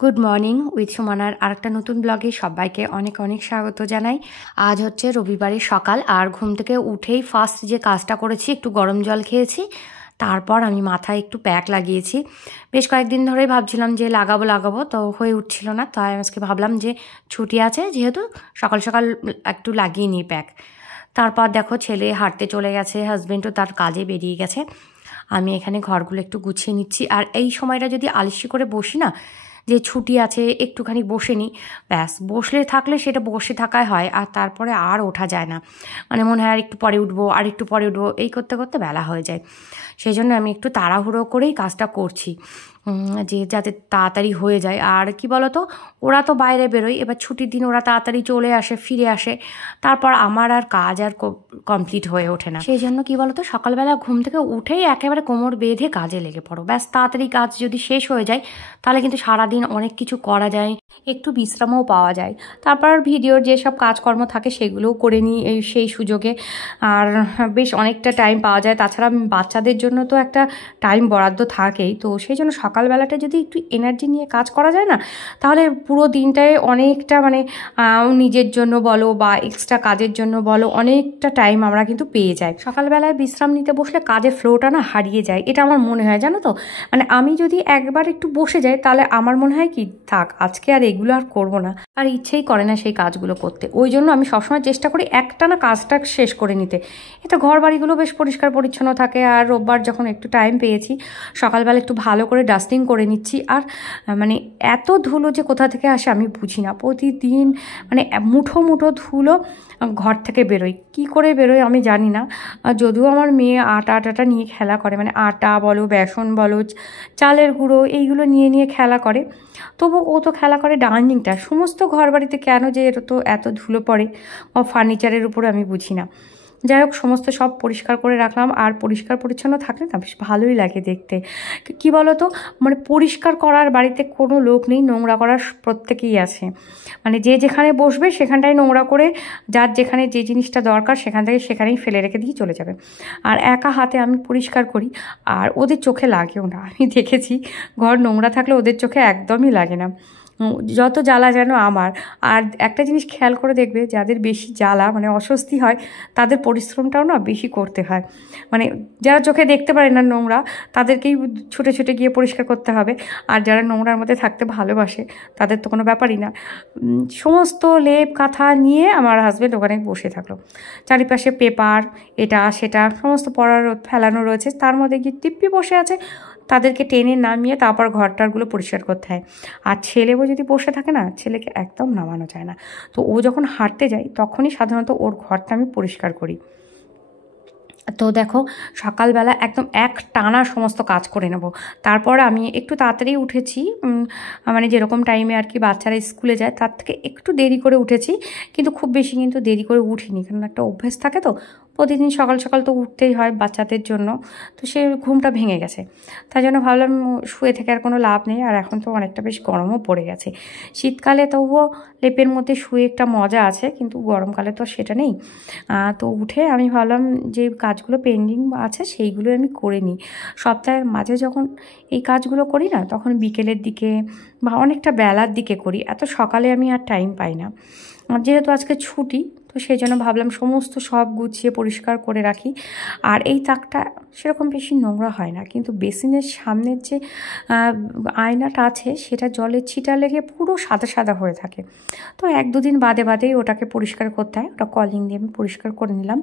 Good morning with সুমনার আরেকটা নতুন ব্লগে সবাইকে অনেক অনেক স্বাগত জানাই। আজ হচ্ছে রবিবারের সকাল, আর ঘুম থেকে উঠেই ফার্স্ট যে কাজটা করেছি, একটু গরম জল খেয়েছি। তারপর আমি মাথায় একটু প্যাক লাগিয়েছি। বেশ কয়েকদিন ধরেই ভাবছিলাম যে লাগাবো, তো হয়ে উঠছিল না। তাই আজকে ভাবলাম যে ছুটি আছে যেহেতু, সকাল সকাল একটু লাগিয়ে নিই প্যাক। তারপর দেখো ছেলে হাঁটতে চলে গেছে, হাজব্যান্ডও তার কাজে বেরিয়ে গেছে। আমি এখানে ঘরগুলো একটু গুছিয়ে নিচ্ছি। আর এই সময়টা যদি আলসি করে বসি না, যে ছুটি আছে একটুখানি বসে নিই, ব্যাস বসলে থাকলে সেটা বসে থাকাই হয়, আর তারপরে আর ওঠা যায় না। মানে মনে হয় আর একটু পরে উঠবো, আর একটু পরে উঠবো, এই করতে করতে বেলা হয়ে যায়। সেই জন্য আমি একটু তাড়াহুড়ো করেই কাজটা করছি, যে যাতে তাড়াতাড়ি হয়ে যায়। আর কি বলতো, ওরা তো বাইরে বেরোয়, এবার ছুটির দিন ওরা তাড়াতাড়ি চলে আসে, ফিরে আসে, তারপর আমার আর কাজ আর কমপ্লিট হয়ে ওঠে না। সেই জন্য কি বলতো, সকালবেলা ঘুম থেকে উঠেই একেবারে কোমর বেঁধে কাজে লেগে পড়ো, ব্যাস তাড়াতাড়ি কাজ যদি শেষ হয়ে যায় তাহলে কিন্তু সারাদিন অনেক কিছু করা যায়, একটু বিশ্রামও পাওয়া যায়। তারপর ভিডিওর যেসব কাজকর্ম থাকে সেগুলোও করে নিই সেই সুযোগে, আর বেশ অনেকটা টাইম পাওয়া যায়। তাছাড়া বাচ্চাদের জন্য তো একটা টাইম বরাদ্দ থাকেই, তো সেই জন্য সকালবেলাটা যদি একটু এনার্জি নিয়ে কাজ করা যায় না, তাহলে পুরো দিনটায় অনেকটা মানে নিজের জন্য বলো বা এক্সট্রা কাজের জন্য বলো, অনেকটা টাইম আমরা কিন্তু পেয়ে যাই। সকালবেলায় বিশ্রাম নিতে বসলে কাজের ফ্লোটা না হারিয়ে যায়, এটা আমার মনে হয়, জানো তো। মানে আমি যদি একবার একটু বসে যাই তাহলে আমার মনে হয় কি, থাক আজকে আর এগুলো আর করবো না, আর ইচ্ছেই করে না সেই কাজগুলো করতে। ওই জন্য আমি সবসময় চেষ্টা করি একটানা কাজটা শেষ করে নিতে। এতে ঘর বাড়িগুলো বেশ পরিষ্কার পরিচ্ছন্ন থাকে। আর রোববার যখন একটু টাইম পেয়েছি, সকালবেলা একটু ভালো করে ডাস্টিং করে নিচ্ছি। আর মানে এত ধুলো যে কোথা থেকে আসে আমি বুঝি না, প্রতিদিন মানে মুঠো মুঠো ধুলো ঘর থেকে বেরোয়, কি করে বেরোয় আমি জানি না। যদিও আমার মেয়ে আটা নিয়ে খেলা করে, মানে আটা বলো, বেসন বলো, চালের গুঁড়ো, এইগুলো নিয়ে নিয়ে খেলা করে, তবু ও তো খেলা করে ডাইনিংটা। সমস্ত ঘর বাড়িতে কেন যে এর তো এত ধুলো পড়ে ও ফার্নিচারের উপরে আমি বুঝি না। যাই হোক, সমস্ত সব পরিষ্কার করে রাখলাম। আর পরিষ্কার পরিচ্ছন্ন থাকলে না বেশ ভালোই লাগে দেখতে। কি বলো তো, মানে পরিষ্কার করার বাড়িতে কোনো লোক নেই, নোংরা করার প্রত্যেকেই আছে। মানে যে যেখানে বসবে সেখানটাই নোংরা করে, যার যেখানে যে জিনিসটা দরকার সেখান থেকে সেখানেই ফেলে রেখে দিয়ে চলে যাবে। আর একা হাতে আমি পরিষ্কার করি, আর ওদের চোখে লাগেও না। আমি দেখেছি ঘর নোংরা থাকলে ওদের চোখে একদমই লাগে না, যত জ্বালা যেন আমার। আর একটা জিনিস খেয়াল করে দেখবে, যাদের বেশি জ্বালা মানে অস্বস্তি হয়, তাদের পরিশ্রমটাও না বেশি করতে হয়। মানে যারা চোখে দেখতে পারে না নোংরা, তাদেরকেই ছুটে ছুটে গিয়ে পরিষ্কার করতে হবে। আর যারা নোংরার মধ্যে থাকতে ভালোবাসে, তাদের তো কোনো ব্যাপারই না। সমস্ত লেপ কাঁথা নিয়ে আমার হাজব্যান্ড ওখানে বসে থাকলো। চারিপাশে পেপার, এটা সেটা সমস্ত পড়ার ফেলানো রয়েছে, তার মধ্যে গিয়ে দিব্যি বসে আছে। তাদেরকে টেনে নামিয়ে তারপর ঘরটারগুলো পরিষ্কার করতে হয়। আর ছেলেও যদি বসে থাকে না, ছেলেকে একদম নামানো যায় না। তো ও যখন হাঁটতে যায় তখনই সাধারণত ওর ঘরটা আমি পরিষ্কার করি। তো দেখো, সকালবেলা একদম এক টানা সমস্ত কাজ করে নেব। তারপর আমি একটু তাড়াতাড়ি উঠেছি, মানে যেরকম টাইমে আর কি বাচ্চারা স্কুলে যায় তার থেকে একটু দেরি করে উঠেছি, কিন্তু খুব বেশি কিন্তু দেরি করে উঠিনি, কারণ একটা অভ্যেস থাকে তো, প্রতিদিন সকাল সকাল তো উঠতেই হয় বাচ্চাদের জন্য। তো সে ঘুমটা ভেঙে গেছে, তাই জন্য ভাবলাম শুয়ে থেকে আর কোনো লাভ নেই। আর এখন তো অনেকটা বেশ গরমও পড়ে গেছে। শীতকালে তবুও লেপের মধ্যে শুয়ে একটা মজা আছে, কিন্তু গরমকালে তো সেটা নেই। তো উঠে আমি ভাবলাম যে কাজগুলো পেন্ডিং আছে সেইগুলো আমি করে নিই। সপ্তাহের মাঝে যখন এই কাজগুলো করি না, তখন বিকেলের দিকে বা অনেকটা বেলার দিকে করি, এত সকালে আমি আর টাইম পাই না। যেহেতু আজকে ছুটি, তো সেই জন্য ভাবলাম সমস্ত সব গুছিয়ে পরিষ্কার করে রাখি। আর এই তাকটা সেরকম বেশি নোংরা হয় না, কিন্তু বেসিনের সামনের যে আয়নাটা আছে সেটা জলের ছিটা লেগে পুরো সাদা সাদা হয়ে থাকে। তো এক দুদিন বাদে বাদেই ওটাকে পরিষ্কার করতে হয়, ওটা কলিং দিয়ে আমি পরিষ্কার করে নিলাম।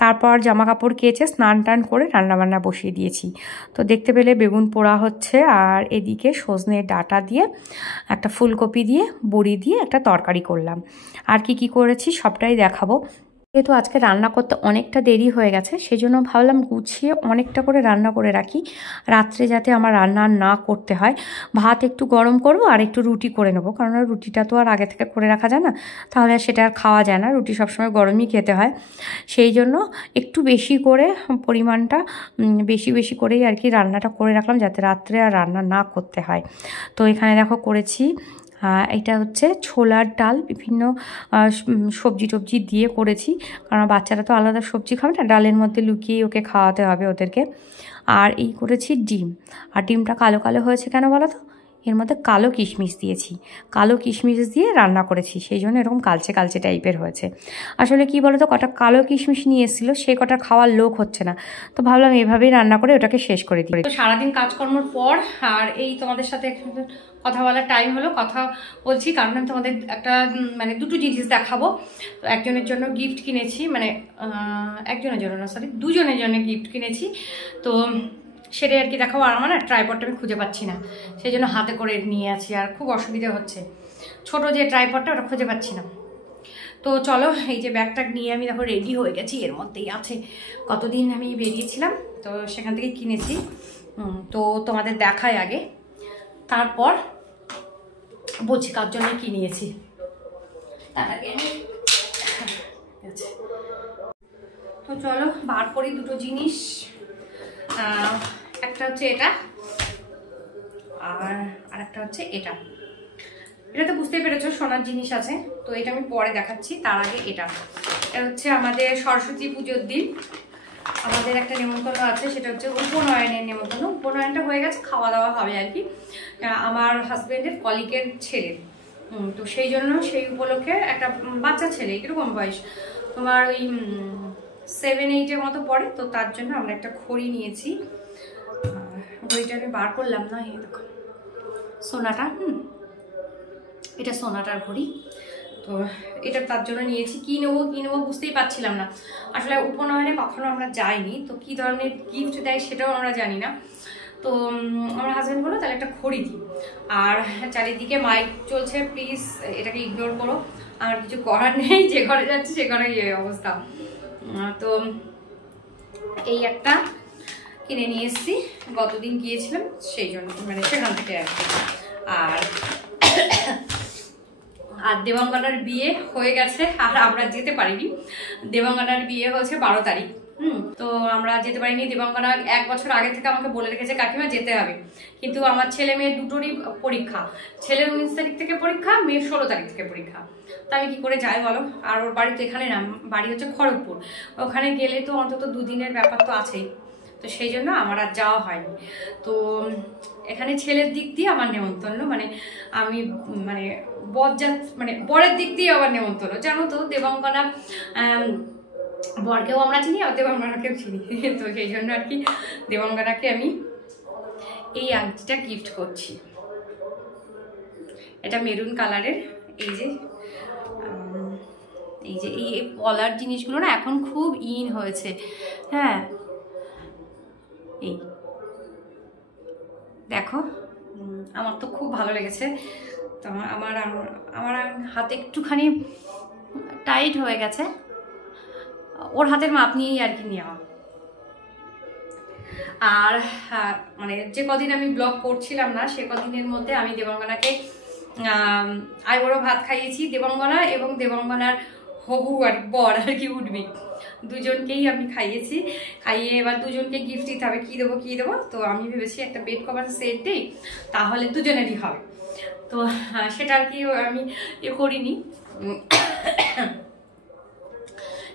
তারপর জামা কাপড় কেচে স্নান টান করে রান্নাবান্না বসিয়ে দিয়েছি। তো দেখতে পেলে বেগুন পোড়া হচ্ছে, আর এদিকে সজনে ডাঁটা দিয়ে, একটা ফুলকপি দিয়ে, বড়ি দিয়ে একটা তরকারি করলাম। আর কি করেছি সবটাই দেখাবো। যেহেতু আজকে রান্না করতে অনেকটা দেরি হয়ে গেছে, সেজন্য ভাবলাম গুছিয়ে অনেকটা করে রান্না করে রাখি, রাত্রে যাতে আমার রান্না না করতে হয়। ভাত একটু গরম করব আর একটু রুটি করে নেবো, কারণ রুটিটা তো আর আগে থেকে করে রাখা যায় না, তাহলে সেটা আর খাওয়া যায় না। রুটি সবসময় গরমই খেতে হয়, সেই জন্য একটু বেশি করে পরিমাণটা বেশি বেশি করেই আর কি রান্নাটা করে রাখলাম, যাতে রাত্রে আর রান্না না করতে হয়। তো এখানে দেখো করেছি, এটা হচ্ছে ছোলার ডাল, বিভিন্ন সবজি টবজি দিয়ে করেছি, কারণ বাচ্চারা তো আলাদা সবজি খাবে না, ডালের মধ্যে লুকিয়ে ওকে খাওয়াতে হবে ওদেরকে। আর এই করেছি ডিম, আর ডিমটা কালো কালো হয়েছে কেন বলো তো, এর মধ্যে কালো কিশমিশ দিয়েছি, কালো কিশমিশ দিয়ে রান্না করেছি, সেই জন্য এরকম কালচে কালচে টাইপের হয়েছে। আসলে কি বলো তো, কটা কালো কিশমিশ নিয়ে এসেছিলো, সেই কটা খাওয়ার লোক হচ্ছে না, তো ভাবলাম এভাবেই রান্না করে ওটাকে শেষ করে দিই। তো সারাদিন কাজকর্মের পর আর এই তোমাদের সাথে কথা বলার টাইম হলো, কথা বলছি, কারণ আমি তোমাদের একটা মানে দুটো জিনিস দেখাবো। তো একজনের জন্য গিফট কিনেছি, মানে একজনের জন্য না, সরি, দুজনের জন্য গিফট কিনেছি। তো সেটাই আর কি দেখাবো। আর আমার না ট্রাইপডটা আমি খুঁজে পাচ্ছি না, সেই জন্য হাতে করে নিয়ে আছি, আর খুব অসুবিধা হচ্ছে, ছোট যে ট্রাইপডটা ওটা খুঁজে পাচ্ছি না। তো চলো, এই যে ব্যাগটা নিয়ে আমি দেখো রেডি হয়ে গেছি, এর মধ্যেই আছে কতদিন আমি বেরিয়েছিলাম, তো সেখান থেকে কিনেছি। তো তোমাদের দেখায় আগে, তারপর বলছি কার জন্য কি নিয়েছি। তার আগে তো চলো বার করি দুটো জিনিস। একটা হচ্ছে এটা, আর একটা হচ্ছে এটা। এটা তো বুঝতেই পেরেছো সোনার জিনিস আছে, তো এটা আমি পরে দেখাচ্ছি। তার আগে এটা হচ্ছে আমাদের সরস্বতী পুজোর দিন আমাদের একটা নেমন্তন্ন আছে, সেটা হচ্ছে উপনয়নের নেমন্তন্ন। উপনয়নটা হয়ে গেছে, খাওয়া দাওয়া হবে আর কি, আমার হাজবেন্ডের কলিগের ছেলে। তো সেই জন্য সেই উপলক্ষে একটা বাচ্চা ছেলে, কিরকম বয়স তোমার ওই 7-8-এর মতো পড়ে, তো তার জন্য আমরা একটা ঘড়ি নিয়েছি। ঘড়িটা আমি বার করলাম না, এই দেখো সোনাটা, এটা সোনাটার ঘড়ি। তো এটা তার জন্য নিয়েছি। কি নেবো বুঝতেই পারছিলাম না, আসলে উপনয়নে কখনো আমরা যাইনি, তো কি ধরনের গিফট দেয় সেটাও আমরা জানি না। তো আমার হাজব্যান্ড বললো তাহলে একটা ঘড়ি দিই। আর চারিদিকে মাইক চলছে, প্লিজ এটাকে ইগনোর করো, আমার কিছু করার নেই, যে ঘরে যাচ্ছে সে ঘরে এই অবস্থা। তো এই একটা কিনে নিয়ে এসেছি, গতদিন গিয়েছিলাম সেই জন্য, মানে সেখান থেকে আর কি। আর দেবাঙ্গনার বিয়ে হয়ে গেছে, আর আমরা যেতে পারিনি। দেবাঙ্গনার বিয়ে হয়েছে 12 তারিখ, তো আমরা যেতে পারিনি। দেবাঙ্গনা 1 বছর আগে থেকে আমাকে বলে রেখেছে কাকিমা যেতে হবে, কিন্তু আমার ছেলে মেয়ে দুটোরই পরীক্ষা, ছেলের 19 তারিখ থেকে পরীক্ষা, মেয়ের 16 তারিখ থেকে পরীক্ষা। তা আমি কি করে যাই বলো? আর ওর বাড়ি তো এখানে না, বাড়ি হচ্ছে খড়গপুর, ওখানে গেলে তো অন্তত 2 দিনের ব্যাপার তো আছেই, তো সেই জন্য আমার আর যাওয়া হয়নি। তো এখানে ছেলের দিক দিয়ে আমার নেমন্তন্ন, মানে আমি মানে মানে বরের দিক দিয়ে আবার নেমন্তন্ন, জানো তো দেবাঙ্গনা বরকেও আমরা চিনি আর দেবাঙ্গনাকেও চিনি, তো সেই জন্য আর কি দেবাঙ্গনাকে আমি এই আংটিটা গিফট করছি। এটা মেরুন কালারের, এই যে এই পলার জিনিসগুলো না এখন খুব ইন হয়েছে, হ্যাঁ এই দেখো, আমার তো খুব ভালো লেগেছে। তো আমার হাতে একটুখানি টাইট হয়ে গেছে, ওর হাতের মাপ নিয়েই আর কি নেওয়া। আর মানে যে কদিন আমি ব্লগ করছিলাম না, সে কদিনের মধ্যে আমি দেবাঙ্গনাকে আইবুড়ো ভাত খাইয়েছি, দেবাঙ্গনা এবং দেবাঙ্গনার হবু আর বর আর কি উঠবি, দুজনকেই আমি খাইয়েছি। খাইয়ে এবার দুজনকে গিফট দিতে হবে, কী দেবো। তো আমি ভেবেছি একটা বেড কভার সেট দিই, তাহলে দুজনেরই হবে। তো সেটা আর কি আমি করিনি,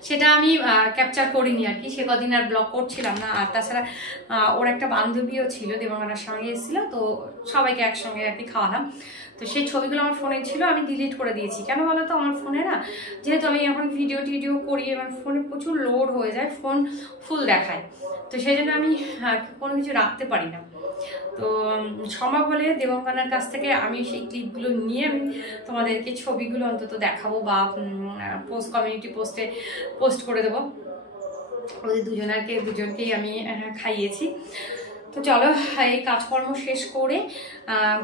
সেটা আমি ক্যাপচার করিনি আর কি, সে কদিন আর ব্লগ করছিলাম না। আর তাছাড়া ওর একটা বান্ধবীও ছিল, দেবাঙ্গনার সঙ্গে এসেছিল, তো সবাইকে একসঙ্গে আর কি খাওয়ালাম। তো সেই ছবিগুলো আমার ফোনে ছিল, আমি ডিলিট করে দিয়েছি। কেন বলো তো, আমার ফোনে না, যেহেতু আমি এখন ভিডিও করি, আমার ফোনে প্রচুর লোড হয়ে যায়, ফোন ফুল দেখায়, তো সেই জন্য আমি কোনো কিছু রাখতে পারি না। তো সম্ভব হলে দেবাঙ্গনার কাছ থেকে আমি সেই ক্লিপগুলো নিয়ে আমি তোমাদেরকে ছবিগুলো অন্তত দেখাবো, বা কমিউনিটি পোস্টে পোস্ট করে দেবো। ওদের দুজনকেই আমি খাইয়েছি। তো চলো, এই কাজকর্ম শেষ করে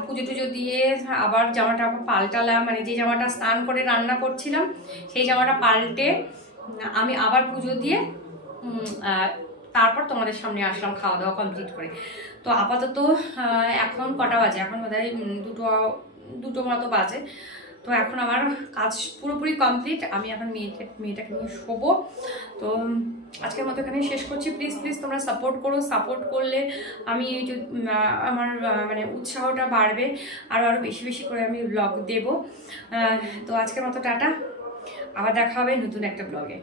পুজো টুজো দিয়ে আবার জামাটা পাল্টালাম, মানে যে জামাটা স্নান করে রান্না করছিলাম সেই জামাটা পাল্টে আমি আবার পুজো দিয়ে তারপর তোমাদের সামনে আসলাম খাওয়া দাওয়া কমপ্লিট করে। তো আপাতত এখন কটা বাজে, এখন বোধহয় দুটো মতো বাজে। তো এখন আমার কাজ পুরোপুরি কমপ্লিট, আমি এখন মেয়েটাকে নিয়ে শোবো। তো আজকের মতো এখানে শেষ করছি। প্লিজ তোমরা সাপোর্ট করো, সাপোর্ট করলে আমি আমার মানে উৎসাহটা বাড়বে, আরও বেশি করে আমি ব্লগ দেব। তো আজকের মতো টাটা, আবার দেখা হবে নতুন একটা ব্লগে।